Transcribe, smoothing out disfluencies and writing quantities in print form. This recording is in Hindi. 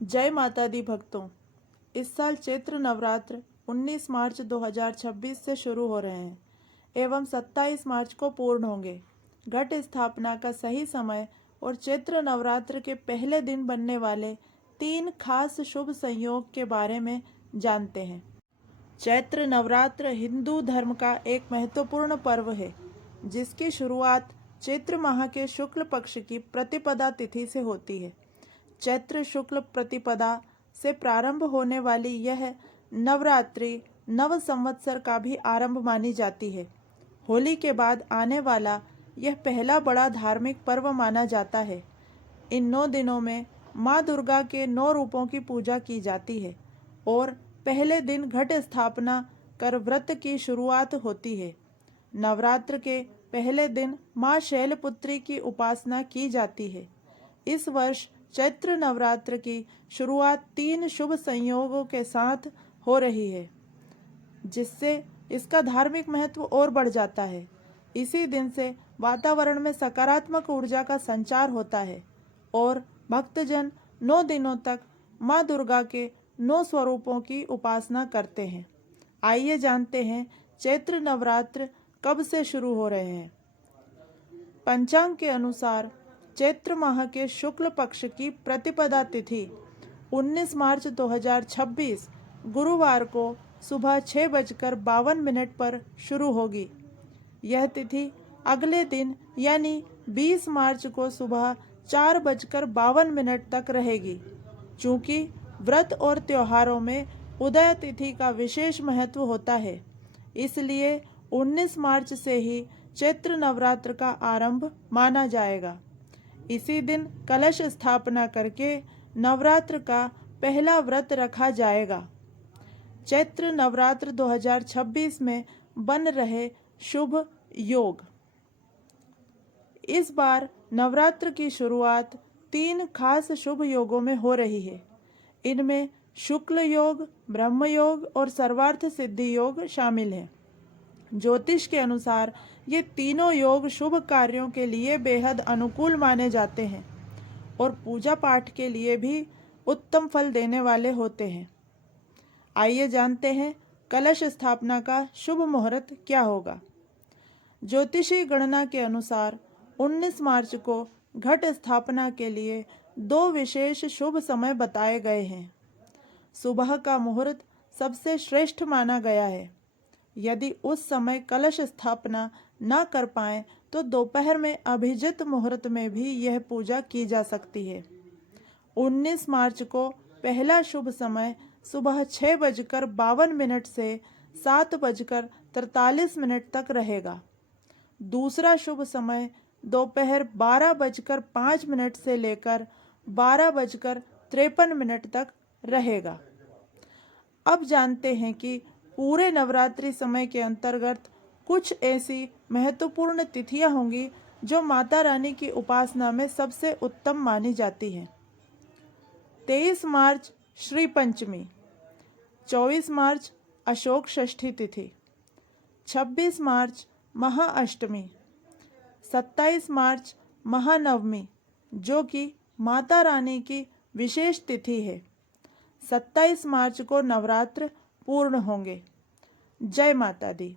जय माता दी भक्तों। इस साल चैत्र नवरात्र 19 मार्च 2026 से शुरू हो रहे हैं एवं 27 मार्च को पूर्ण होंगे। घट स्थापना का सही समय और चैत्र नवरात्र के पहले दिन बनने वाले 3 खास शुभ संयोग के बारे में जानते हैं। चैत्र नवरात्र हिंदू धर्म का एक महत्वपूर्ण पर्व है, जिसकी शुरुआत चैत्र माह के शुक्ल पक्ष की प्रतिपदा तिथि से होती है। चैत्र शुक्ल प्रतिपदा से प्रारंभ होने वाली यह नवरात्रि नव संवत्सर का भी आरंभ मानी जाती है। होली के बाद आने वाला यह पहला बड़ा धार्मिक पर्व माना जाता है। इन 9 दिनों में माँ दुर्गा के 9 रूपों की पूजा की जाती है और पहले दिन घट स्थापना कर व्रत की शुरुआत होती है। नवरात्र के पहले दिन माँ शैलपुत्री की उपासना की जाती है। इस वर्ष चैत्र नवरात्र की शुरुआत 3 शुभ संयोगों के साथ हो रही है, जिससे इसका धार्मिक महत्व और बढ़ जाता है। इसी दिन से वातावरण में सकारात्मक ऊर्जा का संचार होता है और भक्तजन 9 दिनों तक माँ दुर्गा के 9 स्वरूपों की उपासना करते हैं। आइए जानते हैं चैत्र नवरात्र कब से शुरू हो रहे हैं। पंचांग के अनुसार चैत्र माह के शुक्ल पक्ष की प्रतिपदा तिथि 19 मार्च 2026 गुरुवार को सुबह 6:52 पर शुरू होगी। यह तिथि अगले दिन यानी 20 मार्च को सुबह 4:52 तक रहेगी। चूँकि व्रत और त्योहारों में उदय तिथि का विशेष महत्व होता है, इसलिए 19 मार्च से ही चैत्र नवरात्र का आरंभ माना जाएगा। इसी दिन कलश स्थापना करके नवरात्र का पहला व्रत रखा जाएगा। चैत्र नवरात्र 2026 में बन रहे शुभ योग। इस बार नवरात्र की शुरुआत 3 खास शुभ योगों में हो रही है। इनमें शुक्ल योग, ब्रह्म योग और सर्वार्थ सिद्धि योग शामिल हैं। ज्योतिष के अनुसार ये तीनों योग शुभ कार्यों के लिए बेहद अनुकूल माने जाते हैं और पूजा पाठ के लिए भी उत्तम फल देने वाले होते हैं। आइए जानते हैं कलश स्थापना का शुभ मुहूर्त क्या होगा। ज्योतिषी गणना के अनुसार 19 मार्च को घट स्थापना के लिए 2 विशेष शुभ समय बताए गए हैं। सुबह का मुहूर्त सबसे श्रेष्ठ माना गया है। यदि उस समय कलश स्थापना न कर पाएं तो दोपहर में अभिजित मुहूर्त में भी यह पूजा की जा सकती है। 19 मार्च को पहला शुभ समय सुबह 6:52 से 7:43 तक रहेगा। दूसरा शुभ समय दोपहर 12:05 से लेकर 12:53 तक रहेगा। अब जानते हैं कि पूरे नवरात्रि समय के अंतर्गत कुछ ऐसी महत्वपूर्ण तिथियां होंगी जो माता रानी की उपासना में सबसे उत्तम मानी जाती हैं। 23 मार्च श्री पंचमी, 24 मार्च अशोक षष्ठी तिथि, 26 मार्च महाअष्टमी, 27 मार्च महानवमी जो कि माता रानी की विशेष तिथि है। 27 मार्च को नवरात्र पूर्ण होंगे। जय माता दी।